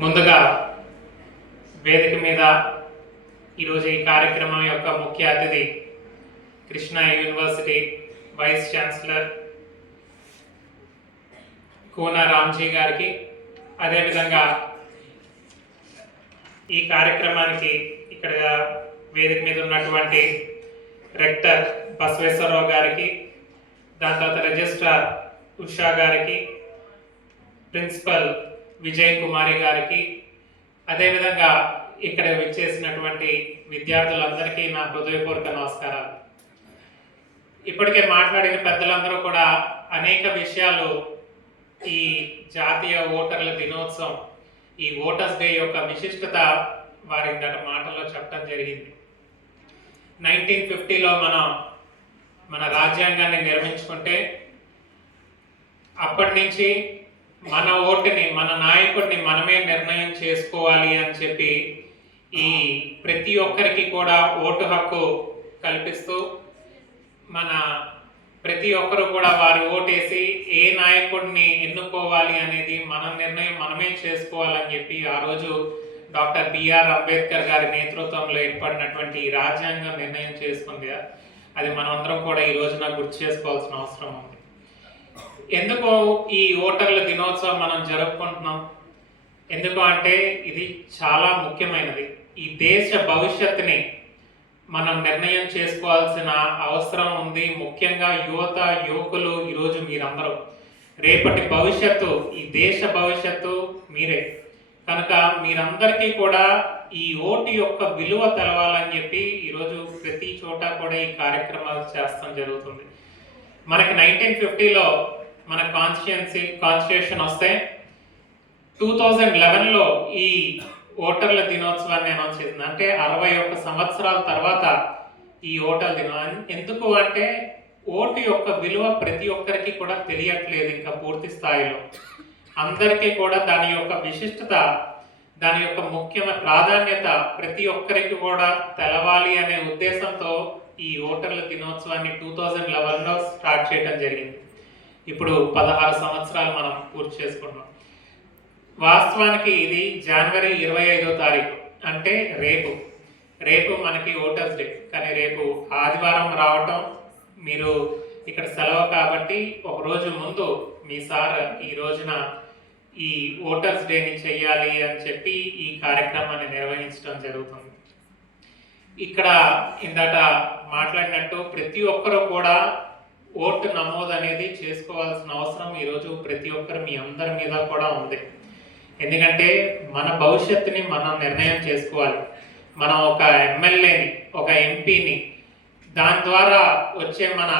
ముందుగా వేదిక మీద ఈరోజు ఈ కార్యక్రమం యొక్క ముఖ్య అతిథి Krishna university vice chancellor Koona Ramji గారికి అదేవిధంగా ఈ కార్యక్రమానికి ఇక్కడ వేదిక మీద ఉన్నటువంటి రెక్టర్ బసవేశ్వరరావు గారికి దాని తర్వాత రిజిస్ట్రార్ ఉషా గారికి ప్రిన్సిపల్ విజయ్ కుమారి గారికి. అదేవిధంగా ఇక్కడ విచ్చేసినటువంటి విద్యార్థులందరికీ నా హృదయపూర్వక నమస్కారాలు. ఇప్పటికే మాట్లాడిన పెద్దలందరూ కూడా అనేక విషయాలు ఈ జాతీయ ఓటర్ల దినోత్సవం ఈ ఓటర్స్ డే యొక్క విశిష్టత వారి గత మాటల్లో చెప్పడం జరిగింది. నైన్టీన్ ఫిఫ్టీలో మనం మన రాజ్యాంగాన్ని నిర్మించుకుంటే అప్పటి నుంచి మన ఓటుని మన నాయకుడిని మనమే నిర్ణయం చేసుకోవాలి అని చెప్పి ఈ ప్రతి ఒక్కరికి కూడా ఓటు హక్కు కల్పిస్తూ మన ప్రతి ఒక్కరు కూడా వారి ఓటేసి ఏ నాయకుడిని ఎన్నుకోవాలి అనేది మన నిర్ణయం మనమే చేసుకోవాలని చెప్పి ఆ రోజు డాక్టర్ బిఆర్ అంబేద్కర్ గారి నేతృత్వంలో ఏర్పడినటువంటి రాజ్యాంగం నిర్ణయం చేసుకుంది. అది మనమందరం కూడా ఈ రోజున గుర్తు చేసుకోవాల్సిన అవసరం ఉంది. ఎందుకు ఈ ఓటర్ల దినోత్సవం మనం జరుపుకుంటున్నాం? ఎందుకు అంటే ఇది చాలా ముఖ్యమైనది. ఈ దేశ భవిష్యత్తుని మనం నిర్ణయం చేసుకోవాల్సిన అవసరం ఉంది. ముఖ్యంగా యువత యువకులు ఈరోజు మీరందరూ. రేపటి భవిష్యత్తు ఈ దేశ భవిష్యత్తు మీరే. కనుక మీరందరికీ కూడా ఈ ఓటు యొక్క విలువ తెలవాలని చెప్పి ఈరోజు ప్రతి చోట కూడా ఈ కార్యక్రమాలు చేస్తాం జరుగుతుంది. మనకి నైన్టీన్ ఫిఫ్టీలో మన కాన్స్టిట్యున్సీ కాన్స్టిట్యూషన్ వస్తే టూ థౌజండ్ లెవెన్లో ఈ ఓటర్ల దినోత్సవాన్ని అనౌన్స్ చేసింది. అంటే అరవై ఒక్క సంవత్సరాల తర్వాత ఈ ఓటర్ల దినం ఎందుకు అంటే ఓటు యొక్క విలువ ప్రతి ఒక్కరికి కూడా తెలియట్లేదు ఇంకా పూర్తి స్థాయిలో. అందరికీ కూడా దాని యొక్క విశిష్టత దాని యొక్క ముఖ్యమైన ప్రాధాన్యత ప్రతి ఒక్కరికి కూడా తెలవాలి అనే ఉద్దేశంతో ఈ ఓటర్ల దినోత్సవాన్ని టూ థౌజండ్ లెవెన్లో స్టార్ట్ చేయడం జరిగింది. ఇప్పుడు పదహారు సంవత్సరాలు మనం పూర్తి చేసుకున్నాం. వాస్తవానికి ఇది జనవరి ఇరవై ఐదో తారీఖు అంటే రేపు. రేపు మనకి ఓటర్స్ డే కానీ రేపు ఆదివారం రావటం మీరు ఇక్కడ సెలవు కాబట్టి ఒక రోజు ముందు మీ సార్ ఈ రోజున ఈ ఓటర్స్ డేని చెయ్యాలి అని చెప్పి ఈ కార్యక్రమాన్ని నిర్వహించడం జరుగుతుంది. ఇక్కడ ఇందాట మాట్లాడినట్టు ప్రతి ఒక్కరు కూడా ఓటు నమోదు అనేది చేసుకోవాల్సిన అవసరం ఈరోజు ప్రతి ఒక్కరు మీ అందరి మీద కూడా ఉంది. ఎందుకంటే మన భవిష్యత్తుని మనం నిర్ణయం చేసుకోవాలి. మనం ఒక ఎమ్మెల్యేని ఒక ఎంపీని దాని ద్వారా వచ్చే మన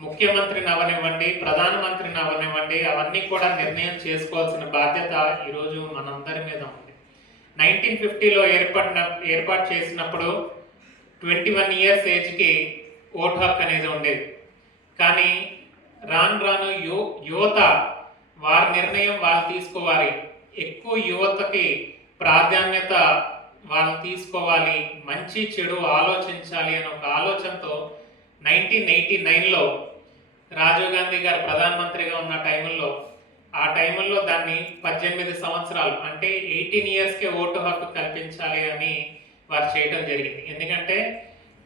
ముఖ్యమంత్రిని అవనివ్వండి ప్రధానమంత్రిని అవనివ్వండి అవన్నీ కూడా నిర్ణయం చేసుకోవాల్సిన బాధ్యత ఈరోజు మనందరి మీద ఉంది. నైన్టీన్ ఫిఫ్టీలో ఏర్పడిన ఏర్పాటు చేసినప్పుడు ట్వంటీ వన్ ఇయర్స్ ఏజ్కి ఓటు హక్కు అనేది ఉండేది. కానీ రాను రాను యో యువత వారి నిర్ణయం వాళ్ళు తీసుకోవాలి. ఎక్కువ యువతకి ప్రాధాన్యత వాళ్ళు తీసుకోవాలి. మంచి చెడు ఆలోచించాలి అనే ఒక ఆలోచనతో నైన్టీన్ ఎయిటీ నైన్లో రాజీవ్ గాంధీ గారు ప్రధానమంత్రిగా ఉన్న టైంలో ఆ టైంలో దాన్ని పద్దెనిమిది సంవత్సరాలు అంటే ఎయిటీన్ ఇయర్స్కే ఓటు హక్కు కల్పించాలి అని వారు చేయడం జరిగింది. ఎందుకంటే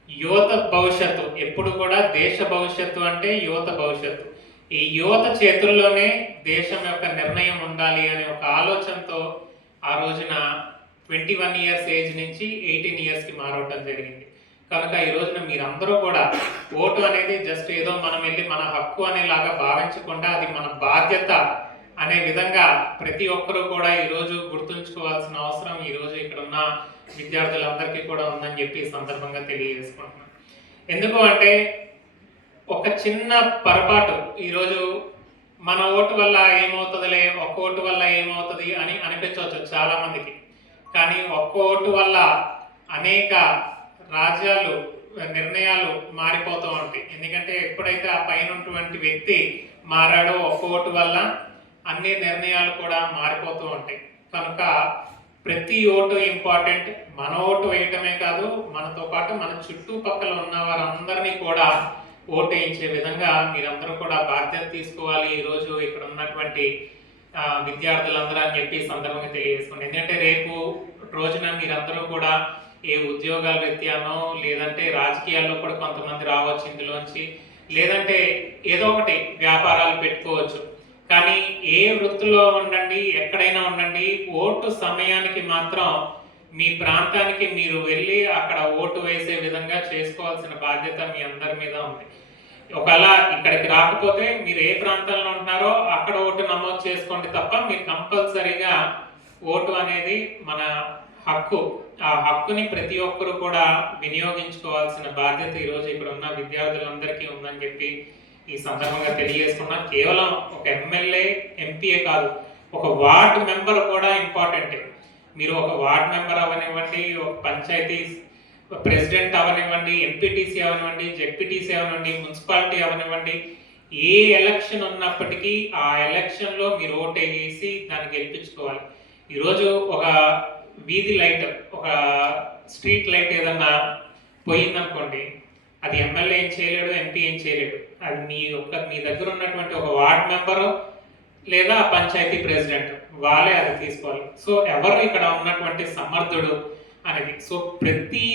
యువత భవిష్యత్తు ఎప్పుడు కూడా దేశ భవిష్యత్తు అంటే యువత భవిష్యత్తు. ఈ యువత చేతుల్లోనే దేశం యొక్క నిర్ణయం ఉండాలి అనే ఒక ఆలోచనతో ఆ రోజున ట్వంటీ వన్ ఇయర్స్ ఏజ్ నుంచి ఎయిటీన్ ఇయర్స్కి మారవటం జరిగింది. కనుక ఈ రోజున మీరందరూ కూడా ఓటు అనేది జస్ట్ ఏదో మనం వెళ్ళి మన హక్కు అనేలాగా భావించకుండా అది మన బాధ్యత అనే విధంగా ప్రతి ఒక్కరూ కూడా ఈరోజు గుర్తుంచుకోవాల్సిన అవసరం ఈరోజు ఇక్కడ ఉన్న విద్యార్థులందరికీ కూడా ఉందని చెప్పి ఈ సందర్భంగా తెలియజేసుకుంటున్నాను. ఎందుకు అంటే ఒక చిన్న పొరపాటు ఈరోజు మన ఓటు వల్ల ఏమవుతుందిలే ఒక్క ఓటు వల్ల ఏమవుతుంది అని అనిపించవచ్చు చాలామందికి. కానీ ఒక్క ఓటు వల్ల అనేక రాజ్యాలు నిర్ణయాలు మారిపోతూ ఉంటాయి. ఎందుకంటే ఎప్పుడైతే ఆ పైన ఉన్నటువంటి వ్యక్తి మారాడో ఒక్క ఓటు వల్ల అన్ని నిర్ణయాలు కూడా మారిపోతూ ఉంటాయి. కనుక ప్రతి ఓటు ఇంపార్టెంట్. మన ఓటు వేయటమే కాదు మనతో పాటు మన చుట్టుపక్కల ఉన్న వారందరినీ కూడా ఓటు వేయించే విధంగా మీరందరూ కూడా బాధ్యత తీసుకోవాలి. ఈరోజు ఇక్కడ ఉన్నటువంటి విద్యార్థులందరూ అని చెప్పి సందర్భంగా తెలియజేసుకోండి. ఎందుకంటే రేపు రోజున మీరందరూ కూడా ఏ ఉద్యోగాల రీత్యానో లేదంటే రాజకీయాల్లో కూడా కొంతమంది రావచ్చు ఇందులోంచి. లేదంటే ఏదో ఒకటి వ్యాపారాలు పెట్టుకోవచ్చు. కానీ ఏ వృత్తిలో ఉండండి ఎక్కడైనా ఉండండి ఓటు సమయానికి మాత్రం మీ ప్రాంతానికి మీరు వెళ్ళి అక్కడ ఓటు వేసే విధంగా చేసుకోవాల్సిన బాధ్యత మీ అందరి మీద ఉంది. ఒకవేళ ఇక్కడికి రాకపోతే మీరు ఏ ప్రాంతంలో ఉంటున్నారో అక్కడ ఓటు నమోదు చేసుకోండి తప్ప మీరు కంపల్సరీగా ఓటు అనేది మన హక్కు. ఆ హక్కుని ప్రతి ఒక్కరు కూడా వినియోగించుకోవాల్సిన బాధ్యత ఈరోజు ఇక్కడ ఉన్న విద్యార్థులందరికీ ఉందని చెప్పి ఈ సందర్భంగా తెలియజేస్తున్నా కేవలం ఒక ఎమ్మెల్యే ఎంపీఏ కాదు ఒక వార్డ్ మెంబర్ కూడా ఇంపార్టెంట్. మీరు ఒక వార్డ్ మెంబర్ అవనివ్వండి ఒక పంచాయతీ ప్రెసిడెంట్ అవనివ్వండి ఎంపీటీసీ అవనివ్వండి జెడ్పీటీసీ అవనివ్వండి మున్సిపాలిటీ అవనివ్వండి ఏ ఎలక్షన్ ఉన్నప్పటికీ ఆ ఎలక్షన్లో మీరు ఓటు వేసి దాన్ని గెలిపించుకోవాలి. ఈరోజు ఒక వీధి లైట్ ఒక స్ట్రీట్ లైట్ ఏదన్నా పోయిందనుకోండి అది ఎమ్మెల్యే ఏం చేయలేడు ఎంపీ ఏం చేయలేడు. అది మీ యొక్క మీ దగ్గర ఉన్నటువంటి ఒక వార్డ్ మెంబరు లేదా పంచాయతీ ప్రెసిడెంట్ వాళ్ళే అది తీసుకోవాలి. సో ఎవరు ఇక్కడ ఉన్నటువంటి సమర్థుడు అనేది. సో ప్రతి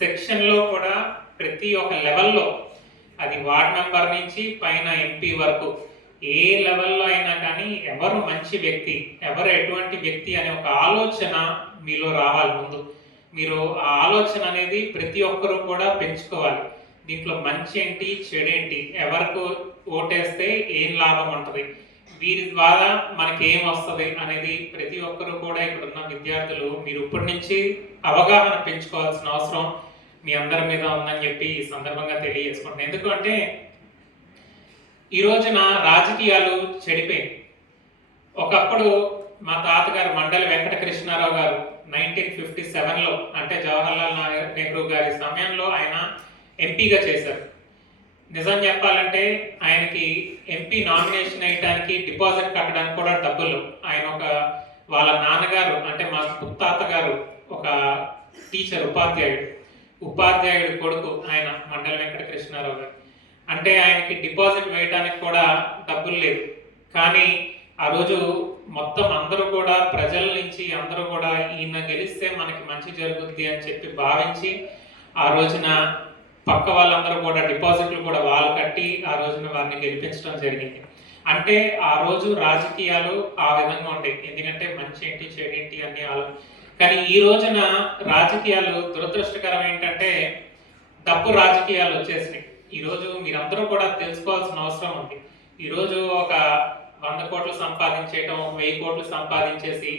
సెక్షన్లో కూడా ప్రతి ఒక్క లెవెల్లో అది వార్డ్ మెంబర్ నుంచి పైన ఎంపీ వరకు ఏ లెవెల్లో అయినా కానీ ఎవరు మంచి వ్యక్తి ఎవరు ఎటువంటి వ్యక్తి అనే ఒక ఆలోచన మీలో రావాలి ముందు. మీరు ఆ ఆలోచన అనేది ప్రతి ఒక్కరూ కూడా పెంచుకోవాలి. దీంట్లో మంచి ఏంటి చెడేంటి ఎవరికి ఓటేస్తే ఏం లాభం ఉంటుంది వీరి ద్వారా మనకి ఏం వస్తుంది అనేది ప్రతి ఒక్కరు కూడా ఇక్కడ ఉన్న విద్యార్థులు మీరు ఇప్పటి నుంచి అవగాహన పెంచుకోవాల్సిన అవసరం మీ అందరి మీద ఉందని చెప్పి ఈ సందర్భంగా తెలియజేసుకుంటున్నాను. ఎందుకంటే ఈ రోజున రాజకీయాలు చెడిపోయి ఒకప్పుడు మా తాతగారు మండలి వెంకట కృష్ణారావు గారు నైన్టీన్ ఫిఫ్టీ సెవెన్లో అంటే జవహర్లాల్ నెహ్రూ గారి సమయంలో ఆయన ఎంపీగా చేశారు. నిజం చెప్పాలంటే ఆయనకి ఎంపీ నామినేషన్ వేయడానికి డిపాజిట్ కట్టడానికి కూడా డబ్బులు. ఆయన ఒక వాళ్ళ నాన్నగారు అంటే మా ముత్తాత గారు ఒక టీచర్ ఉపాధ్యాయుడు. ఉపాధ్యాయుడు కొడుకు ఆయన మండల వెంకట కృష్ణారావు గారు. అంటే ఆయనకి డిపాజిట్ వేయడానికి కూడా డబ్బులు లేవు. కానీ ఆ రోజు మొత్తం అందరూ కూడా ప్రజల నుంచి అందరూ కూడా ఈయన గెలిస్తే మనకి మంచి జరుగుద్ది అని చెప్పి భావించి ఆ రోజున పక్క వాళ్ళందరూ కూడా డిపాజిట్లు కూడా వాళ్ళు కట్టి ఆ రోజున వారిని గెలిపించడం జరిగింది. అంటే ఆ రోజు రాజకీయాలు ఆ విధంగా ఉండేవి. ఎందుకంటే మంచి ఏంటి చెడేంటి అని అన్ని ఆలో కానీ ఈ రోజున రాజకీయాలు దురదృష్టకరం ఏంటంటే డబ్బు రాజకీయాలు వచ్చేసినాయి. ఈరోజు మీరందరూ కూడా తెలుసుకోవాల్సిన అవసరం ఉంది. ఈరోజు ఒక వంద కోట్లు సంపాదించేయటం ఒక వెయ్యి కోట్లు సంపాదించేసి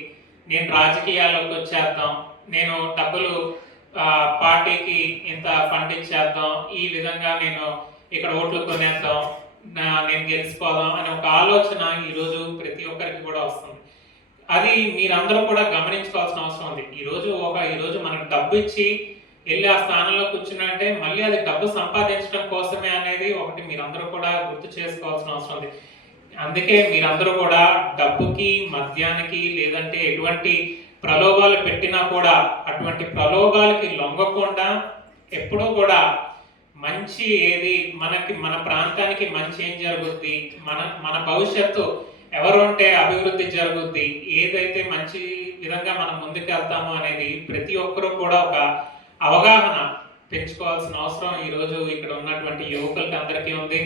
నేను రాజకీయాల్లోకి వచ్చేద్దాం నేను డబ్బులు పార్టీకి ఇంత ఫండ్ ఇచ్చేద్దాం ఈ విధంగా నేను ఇక్కడ ఓట్లు కొనేద్దాం నేను గెలిచిపోదాం అనే ఒక ఆలోచన ఈరోజు ప్రతి ఒక్కరికి కూడా వస్తుంది. అది మీరందరూ కూడా గమనించుకోవాల్సిన అవసరం ఉంది. ఈరోజు ఒక ఈరోజు మనకు డబ్బు ఇచ్చి వెళ్ళి ఆ స్థానంలో కూర్చున్నంటే మళ్ళీ అది డబ్బు సంపాదించడం కోసమే అనేది ఒకటి మీరందరూ కూడా గుర్తు చేసుకోవాల్సిన అవసరం ఉంది. అందుకే మీరందరూ కూడా డబ్బుకి మద్యానికి లేదంటే ఎటువంటి ప్రలోభాలు పెట్టినా కూడా అటువంటి ప్రలోభాలకి లొంగకుండా ఎప్పుడూ కూడా మంచి ఏది మనకి మన ప్రాంతానికి మంచి ఏం జరుగుద్ది మన మన భవిష్యత్తు ఎవరు ఉంటే అభివృద్ధి జరుగుద్ది ఏదైతే మంచి విధంగా మనం ముందుకు వెళ్తామో అనేది ప్రతి ఒక్కరూ కూడా ఒక అవగాహన పెంచుకోవాల్సిన అవసరం ఈరోజు ఇక్కడ ఉన్నటువంటి యువకులకి అందరికీ ఉంది.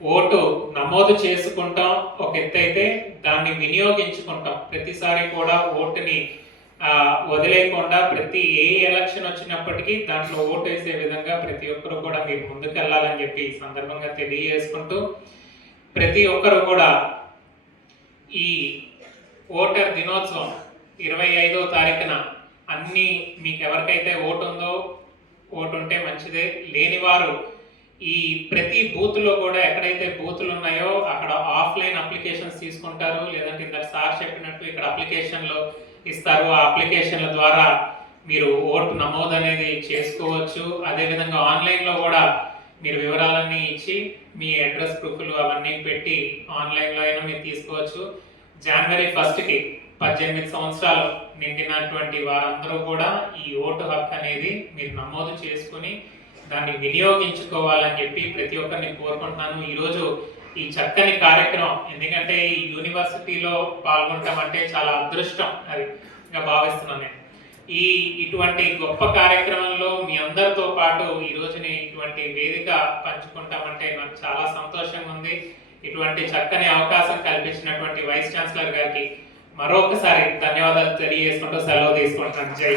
ఓటు నమోదు చేసుకుంటాం. ఒక ఎత్తు అయితే దాన్ని వినియోగించుకుంటాం. ప్రతిసారి కూడా ఓటుని వదిలేయకుండా ప్రతి ఏ ఎలక్షన్ వచ్చినప్పటికీ దాంట్లో ఓటు వేసే విధంగా ప్రతి ఒక్కరు కూడా మీరు ముందుకెళ్ళాలని చెప్పి ఈ సందర్భంగా తెలియజేసుకుంటూ ప్రతి ఒక్కరు కూడా ఈ ఓటర్ దినోత్సవం ఇరవై ఐదో తారీఖున అన్నీ మీకు ఎవరికైతే ఓటు ఉందో ఓటు ఉంటే మంచిదే. లేని వారు ఈ ప్రతి బూత్లో కూడా ఎక్కడైతే బూతులు ఉన్నాయో అక్కడ ఆఫ్లైన్ అప్లికేషన్స్ తీసుకుంటారు. లేదంటే ఇందాక సార్ చెప్పినట్టు ఇక్కడ అప్లికేషన్లు ఇస్తారు. ఆ అప్లికేషన్ల ద్వారా మీరు ఓటు నమోదు అనేది చేసుకోవచ్చు. అదేవిధంగా ఆన్లైన్లో కూడా మీరు వివరాలన్నీ ఇచ్చి మీ అడ్రస్ ప్రూఫ్లు అవన్నీ పెట్టి ఆన్లైన్లో అయినా మీరు తీసుకోవచ్చు. జనవరి ఫస్ట్కి పద్దెనిమిది సంవత్సరాలు నిండినటువంటి వారందరూ కూడా ఈ ఓటు హక్కు అనేది మీరు నమోదు చేసుకుని దాన్ని వినియోగించుకోవాలని చెప్పి ప్రతి ఒక్కరిని కోరుకుంటున్నాను. ఈరోజు ఈ చక్కని కార్యక్రమం ఎందుకంటే ఈ యూనివర్సిటీలో పాల్గొనటం అంటే చాలా అదృష్టం అది ఇంకా భావిస్తున్నాను నేను. ఈ ఇటువంటి గొప్ప కార్యక్రమంలో మీ అందరితో పాటు ఈ రోజుని ఇటువంటి వేదిక పంచుకుంటామంటే నాకు చాలా సంతోషంగా ఉంది. ఇటువంటి చక్కని అవకాశం కల్పించినటువంటి వైస్ ఛాన్సలర్ గారికి మరొకసారి ధన్యవాదాలు తెలియజేసుకుంటూ సెలవు తీసుకుంటున్నాను. జై